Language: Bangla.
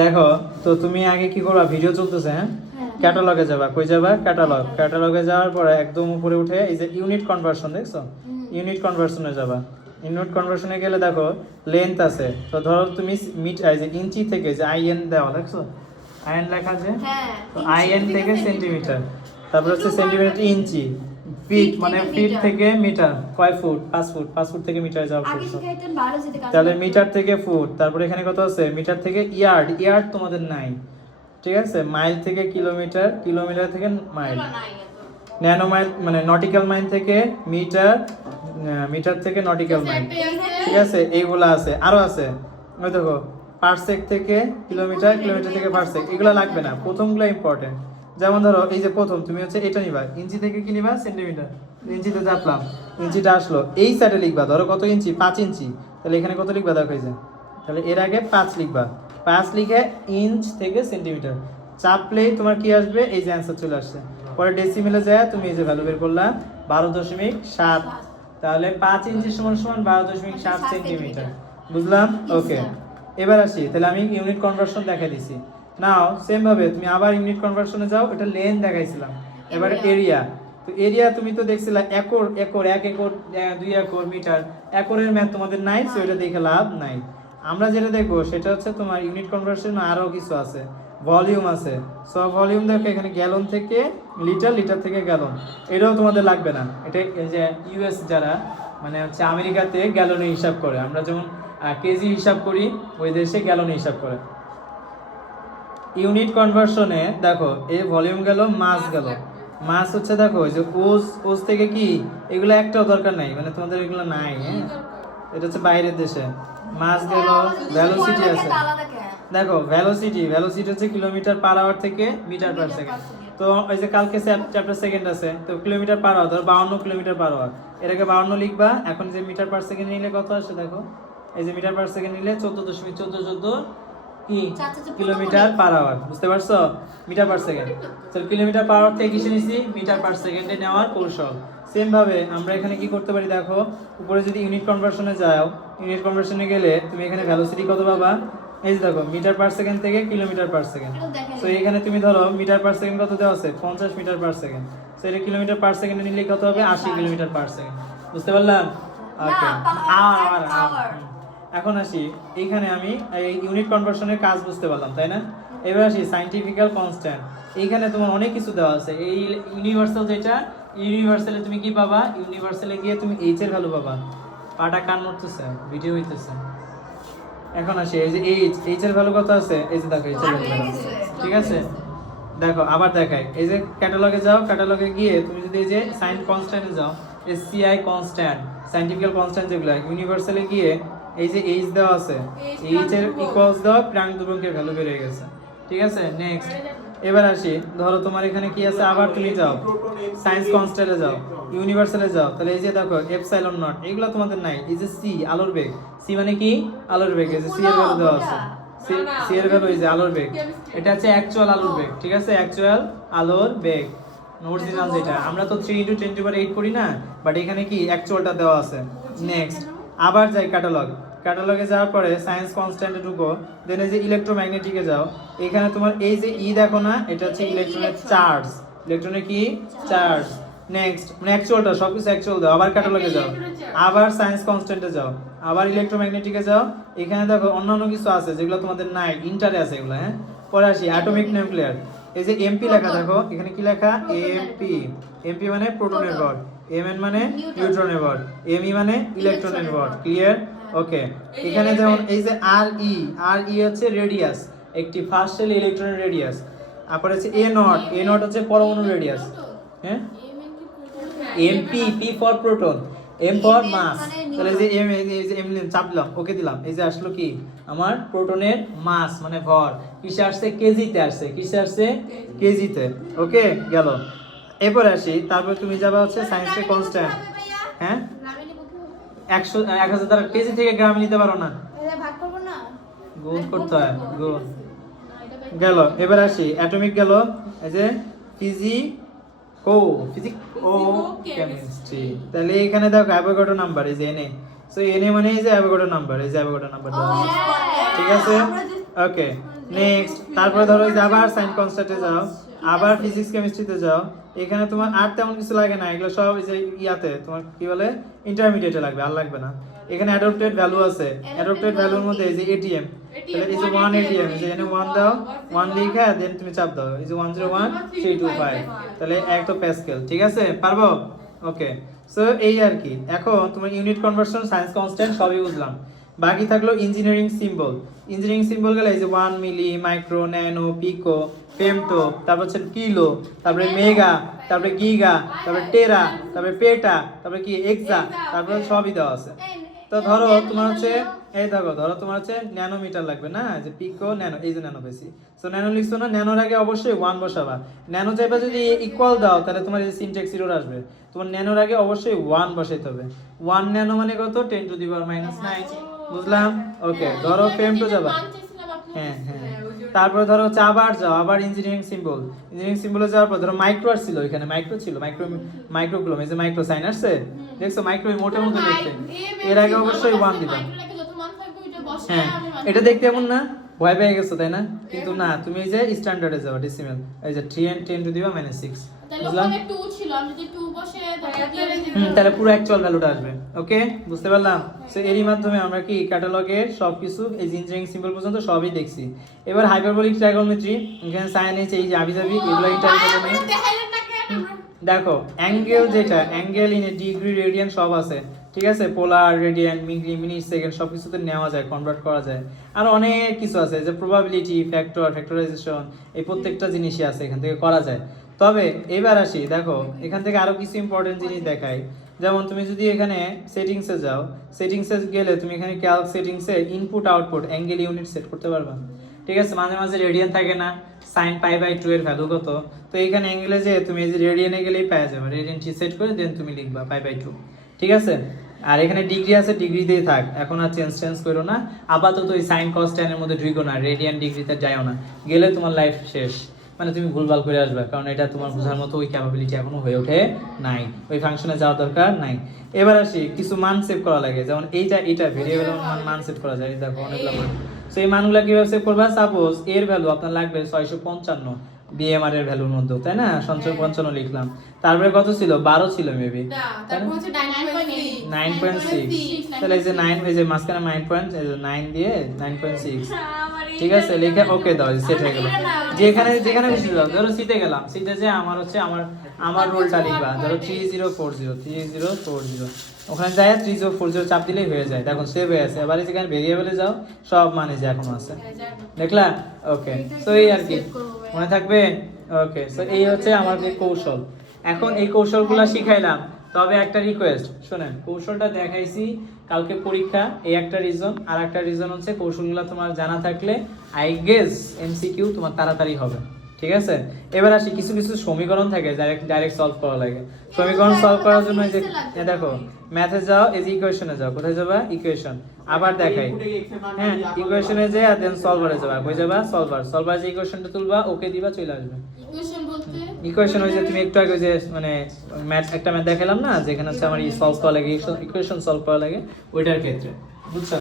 দেখো তো তুমি আগে কি করবা, ভিডিও চলতেছে, হ্যাঁ, ক্যাটালগে যাবা, কই যাবা, ক্যাটালগে যাওয়ার পরে একদম উপরে উঠে এই যে ইউনিট কনভার্সন দেখছো, ইউনিট কনভার্সনে যাবা। ইউনিট কনভার্সনে গেলে দেখো লেন্থ আছে, তো ধরো তুমি এই যে ইঞ্চি থেকে যে আইএন দেওয়া দেখছো, আইএন লেখা আছে, তো আইএন থেকে সেন্টিমিটার, তারপর হচ্ছে সেন্টিমিটার ইঞ্চি, ফিট মানে ফিট থেকে মিটার, কয় ফুট, 5 ফুট থেকে মিটারে যাওয়া ফুট, তাহলে মিটার থেকে ফুট, তারপরে এখানে কত আছে, মিটার থেকে ইয়ার্ড তোমাদের নাই, ঠিক আছে, মাইল থেকে কিলোমিটার, কিলোমিটার থেকে মাইল, ন্যানো মাইল মানে নটিক্যাল মাইল থেকে মিটার, মিটার থেকে নটিক্যাল মাইল, ঠিক আছে, এইগুলো আছে, আরো আছে, ওই দেখো পারসেক থেকে কিলোমিটার, কিলোমিটার থেকে পারসেক, এগুলো লাগবে না, প্রথমগুলো ইম্পর্টেন্ট। যেমন ধরো এই যে প্রথম তুমি হচ্ছে এটা নিবা, ইঞ্চি থেকে কি নিবা, সেন্টিমিটার, ইঞ্চিতে চাপলাম, ইঞ্চিটা আসলো, এই সাইডে লিখবা, ধরো কত ইঞ্চি, 5 ইঞ্চি, তাহলে এখানে কত লিখবা দেখো এই যে, তাহলে এর আগে 5 লিখবা, 5 লিখে ইঞ্চ থেকে সেন্টিমিটার চাপলেই তোমার কি আসবে, এই যে অ্যান্সার চলে আসছে। পরে ডেসিমেলে যায় তুমি এই যে ভ্যালু বের করলা 12.7, তাহলে 5 ইঞ্চি সমান সমান 12.7 সেন্টিমিটার, বুঝলাম? ওকে, এবার আসি, তাহলে আমি ইউনিট কনভার্সন দেখাই দিছি। নাও সেম ভাবে তুমি আবার ইউনিট কনভার্সনে যাও, এটা লেন দেখাইছিলাম, এবার এরিয়া, তো এরিয়া তুমি তো দেখছিলা একর, 1 একর, 2 একর, মিটার, একরের ম্যাথ তোমাদের নাই, সো এটা দেখে লাভ নাই। আমরা যেটা দেখবো সেটা হচ্ছে তোমার ইউনিট কনভার্সন, আরো কিছু আছে, ভলিউম আছে, সো ভলিউম দেখো এখানে গ্যালন থেকে লিটার, লিটার থেকে গ্যালন, এটাও তোমাদের লাগবে না, এটা এই যে ইউএস যারা মানে হচ্ছে আমেরিকাতে গ্যালনে হিসাব করে, আমরা যেমন কেজি হিসাব করি, ওই দেশে গ্যালনে হিসাব করে। ইউনিট কনভার্সনে দেখো এই ভলিউম গেল, মাস গেল, মাস হচ্ছে দেখো এই যে ওজ থেকে কি, এগুলো একটাও দরকার নাই, মানে তোমাদের এগুলো নাই, হ্যাঁ, এটা হচ্ছে বাইরের দেশে। মাস গেল, ভেলোসিটি আছে, দেখো ভেলোসিটি হচ্ছে কিলোমিটার পার আওয়ার থেকে মিটার পার সেকেন্ড, তো এই যে কালকে চ্যাপ্টার সেকেন্ড আছে, তো কিলোমিটার পার আওয়ার, ধর 52 কিলোমিটার পার আওয়ার, এটাকে 52 লিখবা, এখন যে মিটার পার সেকেন্ড নিলে কত আসে দেখো, এই যে মিটার পার সেকেন্ড নিলে 14.1414 কি কিলোমিটার পার আওয়ার, বুঝতে পারছো, মিটার পার সেকেন্ড, তাহলে কিলোমিটার পার আওয়ার থেকে কিসে নিছি, মিটার পার সেকেন্ডে নেওয়ার কৌশল। সেম ভাবে আমরা এখানে কি করতে পারি দেখো, উপরে যদি ইউনিট কনভার্সনে যাও, ইউনিট কনভার্সনে গেলে তুমি এখানে ভেলোসিটি কত পাবা, এই যে দেখো মিটার পার সেকেন্ড থেকে কিলোমিটার পার সেকেন্ড, সো এখানে তুমি ধরো মিটার পার সেকেন্ড কত দেওয়া আছে, 50 মিটার পার সেকেন্ড, সো এটা কিলোমিটার পার সেকেন্ডে নিলে কত হবে, 80 কিলোমিটার পার সেকেন্ড, বুঝতে পারলাম? ওকে, এখন আসি এইখানে আমি এই ইউনিট কনভার্সনের কাজ বুঝতে পারলাম, তাই না? এবার আসি সায়েন্টিফিক্যাল কনস্ট্যান্ট, এইখানে তোমার অনেক কিছু দেওয়া আছে, এই ইউনিভার্সাল যেটা, ইউনিভার্সালে তুমি কি পাবা, ইউনিভার্সালে গিয়ে তুমি এইচ এর ভ্যালু পাবা, পাটা কান মরতেছে, ভিডিও হইতেছে। এখন আসি এই যে এইচ এর ভ্যালু কত আছে, এই যে দেখো এইচ এর ভ্যালু, ঠিক আছে, দেখো আবার দেখাই, এই যে ক্যাটালগে যাও, ক্যাটালগে গিয়ে তুমি যদি এই যে সাইন কনস্ট্যান্টে যাও, এসসিআই কনস্ট্যান্ট, সায়েন্টিফিক্যাল কনস্ট্যান্ট যেগুলো, ইউনিভার্সালে গিয়ে এই যে এইচ দেওয়া আছে, এইচ এর ইকুয়ালস দেওয়া প্রাণী দুরঙ্গের ভ্যালু বের হয়ে গেছে, ঠিক আছে, নেক্সট। এবার আসি, ধরো তোমার এখানে কি আছে, আবার তুমি যাও সায়েন্স কনস্ট্যান্টে যাও, ইউনিভার্সালে যাও, তাহলে এই যে দেখো এপসাইলন নট, এগুলো তোমাদের নাই, এই যে সি আলোর বেগ, সি মানে কি, আলোর বেগ, এই যে সি এর ভ্যালু দেওয়া আছে, সি এর ভ্যালু এই যে আলোর বেগ, এটা হচ্ছে অ্যাকচুয়াল আলোর বেগ, ঠিক আছে, অ্যাকচুয়াল আলোর বেগ, অরিজিনাল যেটা, আমরা তো 3 × 10⁸ করি না, বাট এখানে কি অ্যাকচুয়ালটা দেওয়া আছে। নেক্সট আবার যাই ক্যাটালগে যাওয়ার পরে সায়েন্স কনস্ট্যান্টে ঢুকো, দেন এই যে ইলেকট্রোম্যাগনেটিকে যাও, এখানে তোমার এই যে ই দেখো না, এটা হচ্ছে ইলেকট্রনের চার্জ, ইলেকট্রনের কি চার্জ। নেক্সট মানে অ্যাকচুয়ালটা, সবকিছু অ্যাকচুয়াল দাও, আবার ক্যাটালগে যাও, আবার সায়েন্স কনস্ট্যান্টে যাও, আবার ইলেকট্রোম্যাগনেটিকে যাও, এখানে দেখো অন্যান্য কিছু আছে যেগুলো তোমাদের নাই, ইন্টারে আছে এগুলো, হ্যাঁ। পরে আসি অ্যাটমিক নিউক্লিয়ার, এই যে এমপি লেখা দেখো, এখানে কি লেখা, এমপি, এমপি মানে প্রোটনের ভর, এমএন মানে নিউট্রনের ভর, এমই মানে ইলেকট্রনের ভর, ক্লিয়ার? ওকে, এখানে যেমন এই যে আর ই হচ্ছে রেডিয়াস, একটি ফার্স্ট শেল ইলেকট্রনের রেডিয়াস, তারপরে হচ্ছে এ নট হচ্ছে পরমাণু রেডিয়াস, হ্যাঁ, MP, P for proton, M for mass, তাহলে যে এম, এই যে এম চাপলাম, ওকে দিলাম, এই যে আসলো কি আমার প্রোটনের মাস মানে ভর, কিসে আসছে, কেজিতে আসছে, কিসে আসছে, কেজিতে, ওকে গেল। এরপর আসি, তারপর তুমি যাবে হচ্ছে সায়েন্সের কনস্ট্যান্ট, হ্যাঁ, 1000 দ্বারা কেজি থেকে গ্রামে নিতে পারো না, ভাগ করব না, গুণ করতে হয়, গুণ গেল। এবার আসি অ্যাটমিক গেল, এই যে ফিজিকো কেমিস্ট্রি, তাহলে এখানে দেখো অ্যাভোগাড্রো নাম্বার, এই যে এনএ, সো এনএ মানে এই যে অ্যাভোগাড্রো নাম্বার, এই যে অ্যাভোগাড্রো নাম্বার দেওয়া আছে, ঠিক আছে ওকে নেক্সট তারপরে ধরো এই যে আবার সাইন কনস্ট্যান্টে যাও আবার ফিজিক্স কেমিস্ট্রিতে যাও এখানে তোমার আর তেমন কিছু লাগে না এগুলো সব এই যে ইয়াতে তোমার কি বলে ইন্টারমিডিয়েটে লাগবে আর লাগবে না এখানে অ্যাডপ্টেড ভ্যালু আছে অ্যাডপ্টেড ভ্যালুর মধ্যে এই যে এটিএম তাহলে এই যে 1 এটিএম এই যে এখানে 1 দাও 1 লিখে দেন তুমি চাপ দাও এই যে 101325 তাহলে এক তো প্যাসকেল ঠিক আছে পারবো ওকে সো এই আর কি এখন তোমার ইউনিট কনভার্সন সায়েন্স কনস্ট্যান্ট সবই বুঝলাম বাকি থাকলো ইঞ্জিনিয়ারিং সিম্বল গেলে এই যে 1 milli micro nano pico femto তারপর হচ্ছে কিলো তারপরে মেগা তারপরে গিগা তারপরে টেরা তারপরে পেটা তারপরে কি এক্সা তারপরে সবই দেওয়া আছে তো ধরো তোমার হচ্ছে এই দেখো ধরো তোমার হচ্ছে ন্যানোমিটার লাগবে না যে পিকো ন্যানো এই যে ন্যানো বেশি সো ন্যানো লিখছো না ন্যানোর আগে অবশ্যই 1 বসাবা ন্যানো চাইবা যদি ইকুয়াল দাও তাহলে তোমার এই সিনট্যাক্স এরর আসবে তোমার ন্যানোর আগে অবশ্যই 1 বসাইতে হবে 1 ন্যানো মানে কত 10 টু দি পাওয়ার -9 বুঝলাম ওকে ধরো ফেমটো যাবা হ্যাঁ হ্যাঁ তারপরে ধরো হচ্ছে আবার যাও আবার ইঞ্জিনিয়ারিং সিম্বলে যাওয়ার পর ধরো মাইক্রো ছিল এখানে মাইক্রো ছিল মাইক্রোকুলম এই যে মাইক্রো সাইন আসছে দেখছো মাইক্রো মোটা মতো দেখতে এর আগে অবশ্যই 1 দিবা হ্যাঁ এটা দেখতে এমন না ভয় পেয়ে গেছো তাই না কিন্তু না তুমি এই যে স্ট্যান্ডার্ডে যাও ডেসিমেল এই যে 3 and 10 টু দিবা -6 বুঝলাম তাহলে 2 ছিল আমি যদি 2 বসে তাহলে পুরো অ্যাকচুয়াল ভ্যালুটা আসবে ওকে বুঝতে পারলাম সো এরই মাধ্যমে আমরা কি ক্যাটালগের সবকিছু এই ইঞ্জিনিয়ারিং সিম্বল পর্যন্ত সবই দেখছি এবার হাইপারবোলিক ট্রাইগোনোমেট্রি এখানে সাইন আছে এই যে আবিজাবি এগুলো ইন্টারমিডিয়েট দেখো অ্যাঙ্গেল যেটা angle in a degree radian সব আছে ঠিক আছে পোলার রেডিয়ান ডিগ্রি মিনিট সেকেন্ড সব কিছুতে নেওয়া যায় কনভার্ট করা যায় আর অনেক কিছু আছে যে প্রবাবিলিটি ফ্যাক্টরাইজেশন এই প্রত্যেকটা জিনিসই আছে এখান থেকে করা যায় তবে এবার আসি দেখো এখান থেকে আরো কিছু ইম্পর্টেন্ট জিনিস দেখাই যেমন তুমি যদি এখানে সেটিংসে যাও সেটিংসে গেলে তুমি এখানে ক্যালক সেটিংসে input output angle unit set করতে পারবা ঠিক আছে মাঝে মাঝে রেডিয়ান থাকে না sin π/2 এর ভ্যালু কত তো এখানে অ্যাঙ্গেলে যে তুমি এই যে রেডিয়ানে গেলেই পেয়ে যাবে রেডিয়ানটি সেট করে দেন তুমি লিখবা π/2 ঠিক আছে আর এখানে ডিগ্রি আছে ডিগ্রিতেই থাক এখন আর চেঞ্জ করো না আপাতত ওই sin cos tan এর মধ্যে ঢুকো না রেডিয়ান ডিগ্রিতে যাও না গেলে তোমার লাইফ শেষ মানে তুমি ভুলভাল করে আসবে কারণ এটা তোমার বোঝার মতো ওই ক্যাপাবিলিটি এখনো হয়ে ওঠে নাই ওই ফাংশনে যাওয়ার দরকার নাই এবার আসি কিছু মান সেভ করা লাগে যেমন এটা ভেরিয়েবলের মান সেভ করা যায় দেখো অনেকগুলো মান সো এই মানগুলো কিভাবে সেভ করবা সাপোজ এর ভ্যালু আপনার লাগবে 655 বিএমআর এর ভ্যালুর মধ্যে তাই না 655 লিখলাম তারপরে কত ছিল 12 ছিল মেবি না তারপর হচ্ছে 9.6 তাহলে এই যে 9 এই যে মাঝখানে 9 দিয়ে 9.6 ঠিক আছে লিখে ওকে দাও সেট হয়ে গেল যেখানে বেশি দাও ধরো সিটে গেলাম সিটে যে আমার হচ্ছে আমার রোলটা লিখবা ধরো 3040 ওখানে যায় 3040 চাপ দিলেই হয়ে যায় দেখো সেভ হয়ে আছে এবারে যেখানে ভেরিয়েবলে যাও সব মানে যে এখন আছে দেখলা ওকে সো এই আর কি মনে থাকবে ওকে সো এই হচ্ছে আমার কৌশল এখন এই কৌশলগুলো শিখাইলাম তবে একটা রিকোয়েস্ট শুনেন কৌশলটা দেখাইছি কালকে পরীক্ষা এই একটা রিজন আর একটা রিজন হচ্ছে কৌশলগুলো তোমার জানা থাকলে আই গেস এমসিকিউ তোমার তাড়াতাড়ি হবে ঠিক আছে এবার আসি কিছু সমীকরণ থাকে ডাইরেক্ট সলভ করা লাগে সমীকরণ সলভ করার জন্য এই যে দেখো ম্যাথে যাও এই যে ইকুয়েশনে যাও কোথায় যাবা ইকুয়েশন আবার দেখাই হ্যাঁ ইকুয়েশনে যাও আর দেন সলভারে যাবা কই যাবা সলভার যে ইকুয়েশনটা তুলবা ওকে দিবা চলে আসবে ইকুয়েশন হইছে তুমি একটু আগে যে মানে ম্যাথ একটা ম্যাথ দেখালাম না যেখানে হচ্ছে আমার এই সলভ করা লাগে ইকুয়েশন সলভ করা লাগে ওইটার ক্ষেত্রে বুঝছো